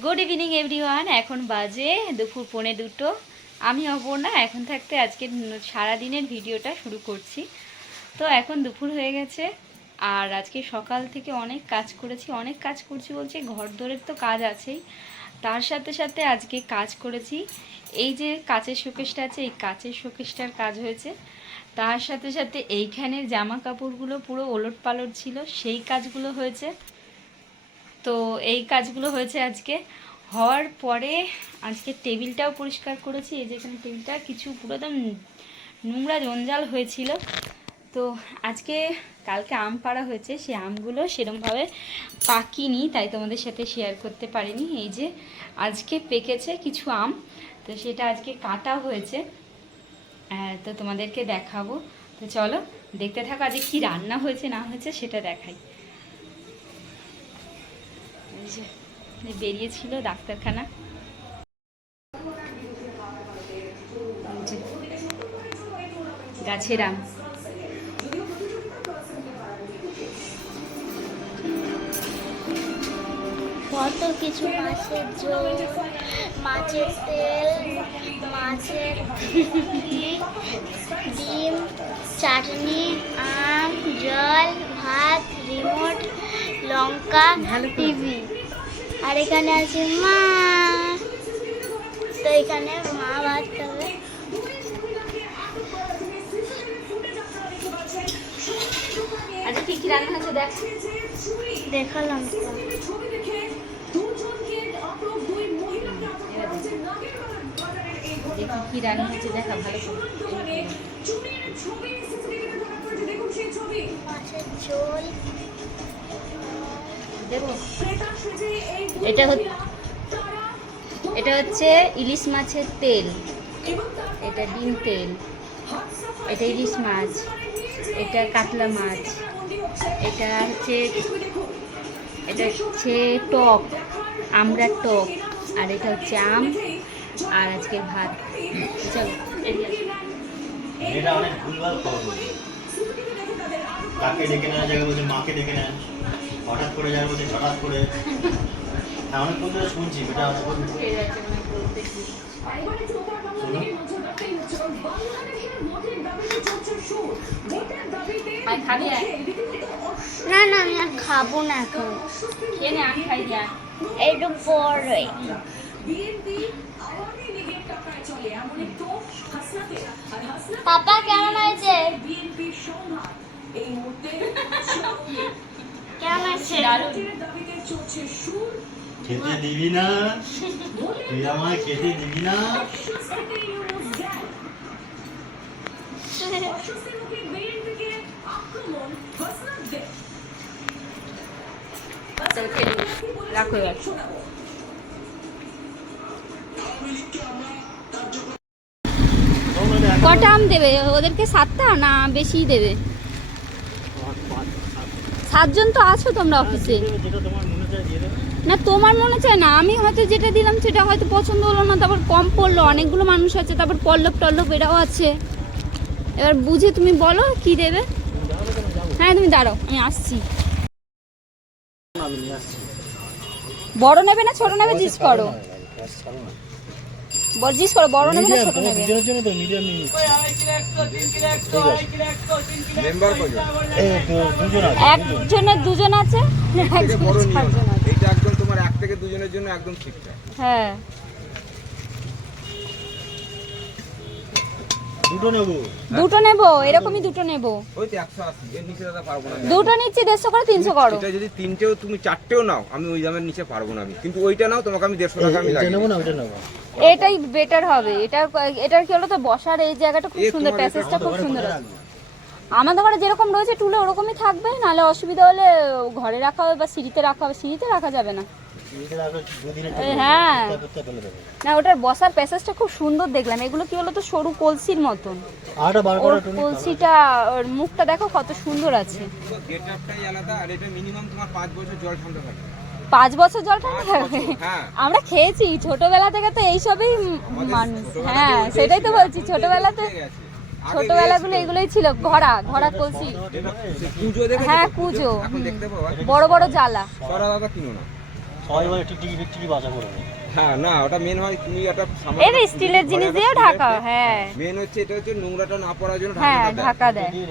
Good evening everyone এখন বাজে দুপুর পৌনে দুটো। আমি অপর্ণা, এখন থাকতে আজকে সারাদিনের ভিডিওটা শুরু করছি। তো এখন দুপুর হয়ে গেছে, আর আজকে সকাল থেকে অনেক কাজ করেছি, অনেক কাজ করছি বলছি, ঘর দরের তো কাজ আছেই। তার সাথে সাথে আজকে কাজ করেছি, এই যে কাচের শোকেসটা আছে, এই কাচের শোকেসটার কাজ হয়েছে। তার সাথে সাথে এইখানের জামা কাপড়গুলো পুরো ওলট পালট ছিল, সেই কাজগুলো হয়েছে। তো এই কাজগুলো হয়েছে আজকে। হওয়ার পরে আজকে টেবিলটাও পরিষ্কার করেছি। এই যে এখানে টেবিলটা, কিছু পুরো একদম নোংরা জঞ্জাল হয়েছিল। তো আজকে কালকে আম পাড়া হয়েছে। সেই আমগুলো সেরমভাবে পাকিনি, তাই তোমাদের সাথে শেয়ার করতে পারিনি। এই যে আজকে পেকেছে কিছু আম, তো সেটা আজকে কাটা হয়েছে। তো তোমাদেরকে দেখাবো। তো চলো, দেখতে থাকো আজকে কি রান্না হয়েছে, না হয়েছে, সেটা দেখাই। বেরিয়েছিল ডাক্তারখানা। গাছের আম। কত কিছু মাছের জল মাছের তেল, মাছের ডিম, চাটনি, আম, জল, ভাত, রিমোট লঙ্কা টিভি। আর এখানে আছে মা। তো এখানে মা ভাত খাবে। আজকে কি কি রান্না হয়েছে দেখ। দেখালাম তো। দেখি কি রান্না হয়েছে দেখা ভালো করে। ঝোল। দেবো এটা হচ্ছে এটা হচ্ছে ইলিশ মাছের তেল। এটা ডিম তেল। এটা ইলিশ মাছ। এটা কাতলা মাছ। এটা হচ্ছে এটা হচ্ছে টক। আমরা টক। আর এটা হচ্ছে আম। আর আজকের ভাত। চলো এদিকে এটা অনেক ভুলভাল খবর কাকে ডেকে নেওয়া জায়গা বলছে মাকে ডেকে নেন হঠাৎ করে যাবে বলছে হঠাৎ করে। হ্যাঁ অনেকক্ষণ ধরে শুনছি এটা অনেকক্ষণ না না আমি আর খাব না এখন। খেয়ে নে আমি খাই দিয়া। একটু পরে। পাপা কেমন হয়েছে? কেমন আছে খেতে দিবি না তুই আমায় খেতে দিবি না। রাখো কটা আম দেবে? ওদেরকে সাতটা না বেশি দেবে? সাতজন তো আছো তোমরা অফিসে না, তোমার মনে চায় না। আমি হয়তো যেটা দিলাম সেটা হয়তো পছন্দ হলো না, তারপর কম পড়ল, অনেকগুলো মানুষ আছে, তারপর পল্লব টল্লব এরাও আছে। এবার বুঝে তুমি বলো, কি দেবে? হ্যাঁ তুমি আসছি আমি আসছি। বড় নেবে না, ছোট নেবে জিজ্ঞেস করো। বল জিজ্ঞেস বড় নেবে না ছোট নেবে দুজনের জন্য তো মিডিয়াম নিয়ে মেম্বার কজন? এই দুজন আছে। একজনের দুজন আছে একজনের চারজন আছে। এইটা একদম তোমার এক থেকে দুজনের জন্য একদম ঠিকঠাক হ্যাঁ। দুটো নেব। দুটো নেব এরকমই দুটো নেব। ওই তো এর নিচে দাদা পারব না দুটো নিচ্ছি দেড়শো করে তিনশো করো। এটা যদি তিনটেও তুমি চারটেও নাও আমি ওই দামের নিচে পারব না আমি। কিন্তু ওইটা নাও তোমাকে আমি দেড়শো টাকা আমি লাগিয়ে নেব না ওইটা নেব। এটাই বেটার হবে। এটা এটার কি হলো তো বসার এই জায়গাটা খুব সুন্দর প্যাসেজটা খুব সুন্দর আছে। আমাদের ঘরে যেরকম রয়েছে টুলে ওরকমই থাকবে। নাহলে অসুবিধা হলে ঘরে রাখা হবে বা সিঁড়িতে রাখা হবে। সিঁড়িতে রাখা যাবে না। হ্যাঁ। না ওটার বসার প্যাসেজটা খুব সুন্দর দেখলাম। এগুলো কি হলো তো সরু কলসির মতন। ওর কলসিটা ওর মুখটা দেখো কত সুন্দর আছে। তো গেট আপটাই আলাদা আর এটা মিনিমাম তোমার পাঁচ বছর জল ঠান্ডা থাকে। পাঁচ বছর জল ঠান্ডা থাকবে হ্যাঁ। আমরা খেয়েছি ছোটবেলা থেকে তো এইসবই মানুষ। হ্যাঁ সেটাই তো বলছি ছোটবেলাতে। ছোটবেলাগুলো এগুলোই ছিল ঘোড়া ঘোড়া কলসি। হ্যাঁ, কুজো বড় বড় জ্বালা। সবাই টিকটিকি বাসা হ্যাঁ না ওটা মেন হয় তুমি একটা এর স্টিলের জিনিস দিয়েও ঢাকা হ্যাঁ। মেন হচ্ছে এটা হচ্ছে নোংরাটা না পড়ার জন্য হ্যাঁ ঢাকা দেয়। দিয়ে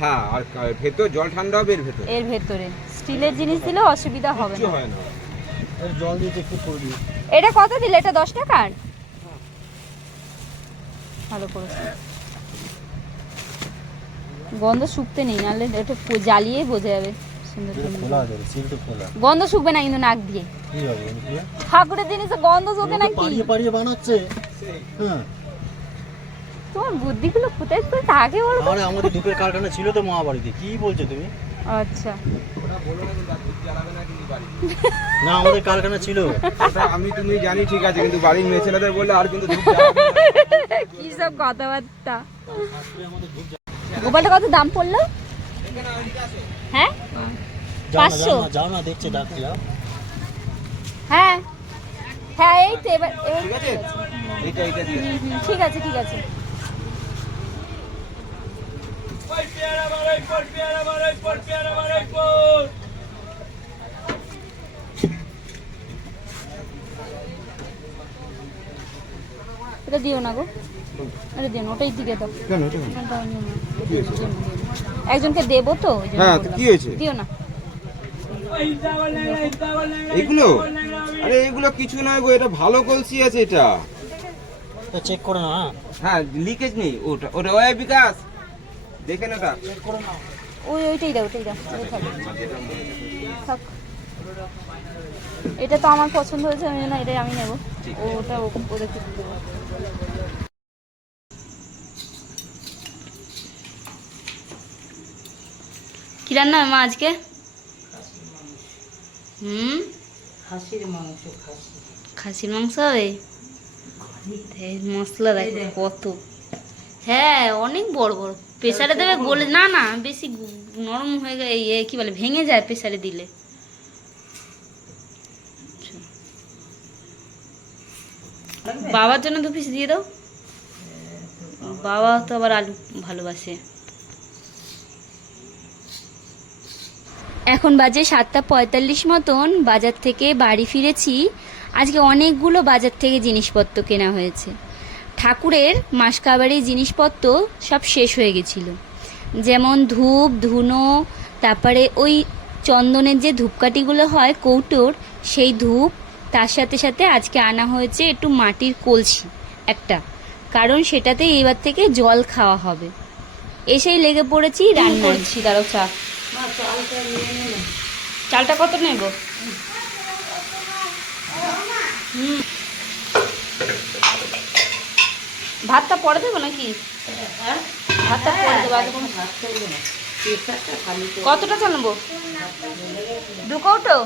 হ্যাঁ আর ভেতর জল ঠান্ডা হবে এর ভেতর। এর ভেতরে। স্টিলের জিনিস দিলে অসুবিধা হবে না। হয় না। জল দিয়ে একটু করে এটা কত দিলে? এটা দশ টাকার? ভালো করেছে গন্ধ শুকতে নেই নাহলে এটা জ্বালিয়েই বোঝা যাবে। সুন্দর খোলা আছে সিল খোলা। গন্ধ শুকবে না কিন্তু নাক দিয়ে। কি হবে ঠাকুরের জিনিসে গন্ধ শুকে পাড়িয়ে পাড়িয়ে বানাচ্ছে। হ্যাঁ। তোমার বুদ্ধিগুলো কোথায় কোথায় থাকে বলো? আরে আমাদের ধূপের কারখানা ছিল তো মহাবাড়িতে। কি বলছো তুমি? আচ্ছা। না না না আমাদের কারখানা ছিল। আমি তুমি জানি ঠিক আছে কিন্তু বাড়ির মেয়ে ছেলেদের বললে আর কিন্তু না। কি সব কথাবার্তা। গোপালটা কত দাম পড়ল? হ্যাঁ? পাঁচশো? যাও না দেখছে ডাকছি হ্যাঁ। হ্যাঁ এই তো এবার ঠিক আছে? দিয়ে। ঠিক আছে ঠিক আছে। এটা দিও না গো। এটা দিও না ওটাই দিকে দাও। কেন দাও, না। না, না। একজনকে দেবো তো হ্যাঁ কি হয়েছে? দিও না। এইগুলো? আরে এগুলো কিছু নয় গো এটা ভালো কলসি আছে এটা। তো চেক করে না হ্যাঁ? হ্যাঁ লিকেজ নেই ওটা ওটা ওই বিকাশ দেখেন ওটা। ওই ওইটাই দাও ওইটাই দাও থাক। এটা তো আমার পছন্দ হয়েছে আমি না এটাই আমি নেব। ওটা ও- ওদেরকে দিয়ে দেবো রান্না মা আজকে? হুম? খাসির মাংস খাসির মাংস হবে? মশলা দেখো কত। হ্যাঁ অনেক বড় বড়। প্রেসারে দেবে গলে না না বেশি নরম হয়ে গেলে ইয়ে কি বলে ভেঙে যায় প্রেসারে দিলে। বাবার জন্য দু পিস দিয়ে দাও। বাবা তো আবার আলু ভালোবাসে। এখন বাজে সাতটা পঁয়তাল্লিশ মতন বাজার থেকে বাড়ি ফিরেছি। আজকে অনেকগুলো বাজার থেকে জিনিসপত্র কেনা হয়েছে। ঠাকুরের মাসকাবাড়ির জিনিসপত্র সব শেষ হয়ে গেছিল। যেমন ধূপ ধুনো তারপরে ওই চন্দনের যে ধূপকাঠিগুলো হয় কৌটোর সেই ধূপ তার সাথে সাথে আজকে আনা হয়েছে একটু মাটির কলসি একটা। কারণ সেটাতে এবার থেকে জল খাওয়া হবে। এসেই লেগে পড়েছি রান্না করছি? দাঁড়াও চা। চালটা কত নেব? হুম। ভাতটা পরে দেবো নাকি? ভাতটা পরে দেবো কতটা চাল নেব। দু কৌটো?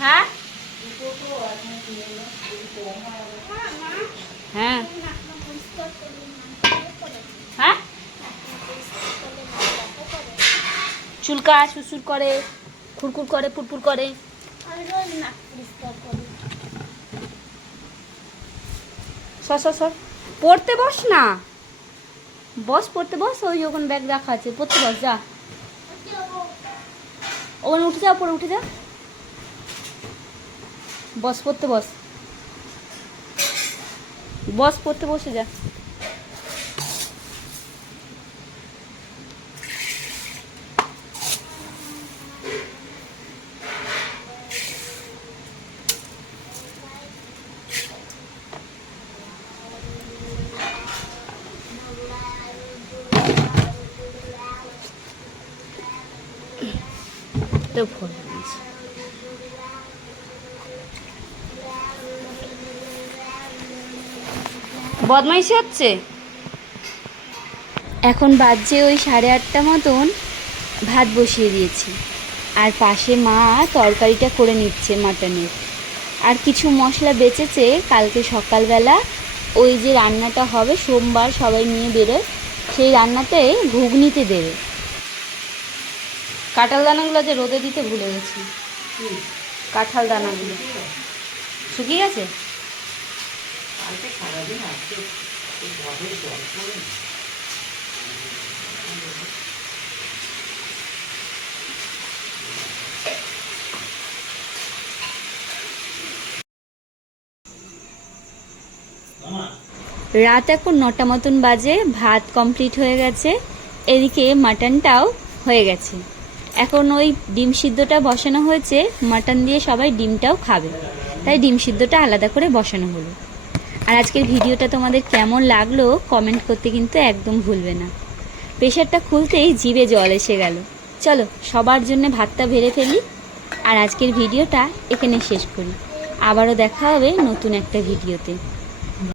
হ্যাঁ? হ্যাঁ। চুলকা শুশুর করে খুরখুর করে পুরপুর করে। সর সর সর। পড়তে বস না। বস, পড়তে বস, ওই ওখানে ব্যাগ রাখা আছে। পড়তে বস, যা। ওখানে উঠে যা পরে উঠে যা। বস, পড়তে বস। বস, পড়তে বসে যা। তো ভুল হয়েছে। বদমাইশি হচ্ছে? এখন বাজছে ওই সাড়ে আটটা মতন, ভাত বসিয়ে দিয়েছি। আর পাশে মা তরকারিটা করে নিচ্ছে মাটনের। আর কিছু মশলা বেঁচেছে কালকে সকালবেলা, ওই যে রান্নাটা হবে সোমবার সবাই নিয়ে বেরোয়, সেই রান্নাতে ঘুগনিতে দেবে। কাঁঠাল দানাগুলো যে রোদে দিতে ভুলে গেছি। কাঁঠাল দানাগুলো শুকিয়ে গেছে? রাত এখন নটা মতন বাজে, ভাত কমপ্লিট হয়ে গেছে। এদিকে মাটনটাও হয়ে গেছে। এখন ওই ডিম সিদ্ধটা বসানো হয়েছে, মাটন দিয়ে সবাই ডিমটাও খাবে। তাই ডিম সিদ্ধটা আলাদা করে বসানো হলো। আর আজকের ভিডিওটা তোমাদের কেমন লাগল কমেন্ট করতে কিন্তু একদম ভুলবে না। প্রেশারটা খুলতেই জিভে জল এসে গেল। চলো, সবার জন্য ভাতটা ভেড়ে ফেলি। আর আজকের ভিডিওটা এখানে শেষ করি। আবারও দেখা হবে নতুন একটা ভিডিওতে।